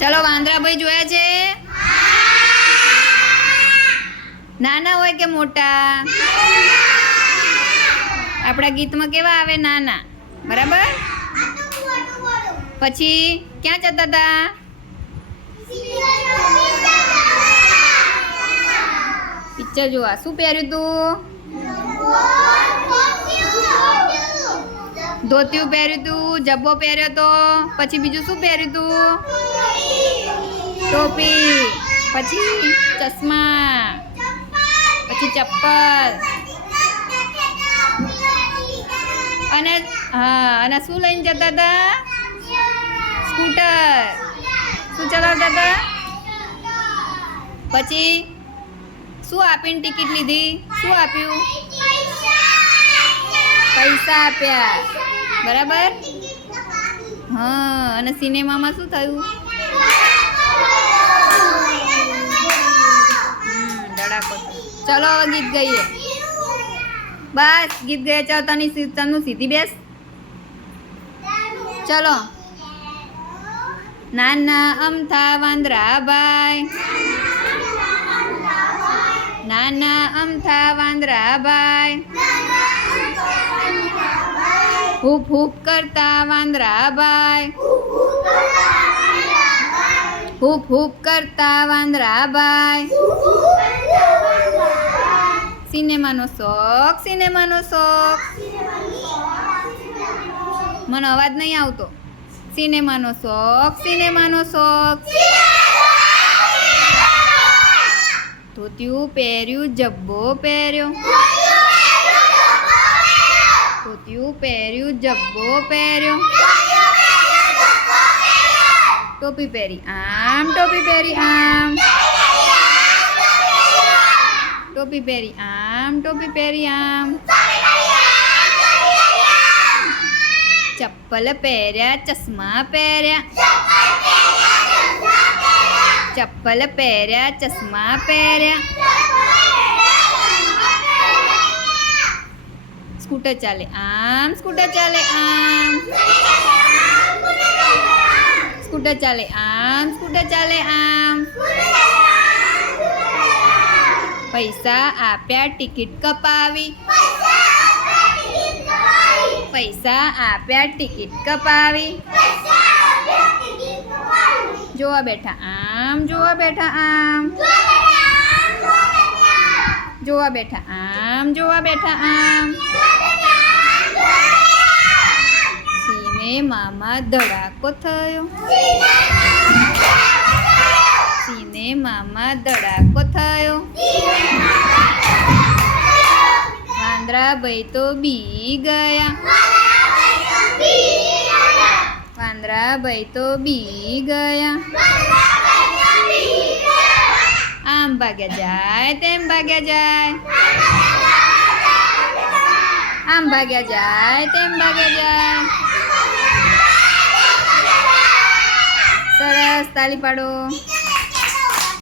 ચલો વાંદરાભાઈ જોયા છે? નાના હોય કે મોટા? આપણા ગીતમાં કેવા આવે નાના? બરાબર? પછી ક્યાં જતા હતા? પિક્ચર જોવા. શું પહેર્યું તું? ધોતિયું પહેર્યું તું, જબ્બો પહેર્યો તો, પછી બીજું શું પહેર્યું તું? ટોપી, પછી ચશ્મા, પછી ચપ્પલ. અને, હા, અને શું લઈને જતા હતા? સ્કૂટર. શું ચલાવતા હતા? પછી શું આપીને ટિકિટ લીધી? શું આપ્યું? પૈસા આપ્યા. બરાબર? હા, અને સિનેમામાં શું થયું? ધડાકો ચલો હવે ગીત ગઈએ. બસ, ગીત ગયા ચાલો, તની તનું સીધી બેસ. ચલો. નાના અમથા વાંદરા ભાઈ નાના અમથા વાંદરા હૂપ હૂપ કરતા વાંદરા ભાઈ હૂપ હૂપ કરતા વાંદરા ભાઈ સિનેમાનો શોખ સિનેમાનો શોખ. મને અવાજ નહીં આવતો. સિનેમાનો શોખ સિનેમાનો શોખ. ધોતિયું પહેર્યું, જબ્બો પહેર્યો. ધોતિયું પહેર્યું જબ્બો પહેર્યો ટોપી પહેરી આમ ટોપી પહેરી આમ ટોપી પહેરી આમ ટોપી પહેરી આમ ચપ્પલ પહેર્યા ચશ્મા પહેર્યા ચપ્પલ પહેર્યા ચશ્મા પહેર્યા સ્કૂટર ચાલે આમ સ્કૂટર ચાલે આમ સ્કૂટર ચાલે આમ સ્કૂટર ચાલે આમ પૈસા આપ્યા ટિકિટ કપાવી પૈસા આપ્યા ટિકિટ કપાવી જોવા બેઠા આમ જોવા બેઠા આમ જોવા બેઠા આમ જોવા બેઠા આમ ધડાકો થયો સિને મામા ધડાકો થયો વાંદરા ભાઈ તો બી ગયા વાંદરા ભાઈ તો બી ગયા આમ ભાગ્યા જાય તેમ ભાગ્યા જાય આમ ભાગ્યા જાય તેમ ભાગ્યા જાય ತಾಳಿ ಪಾಡು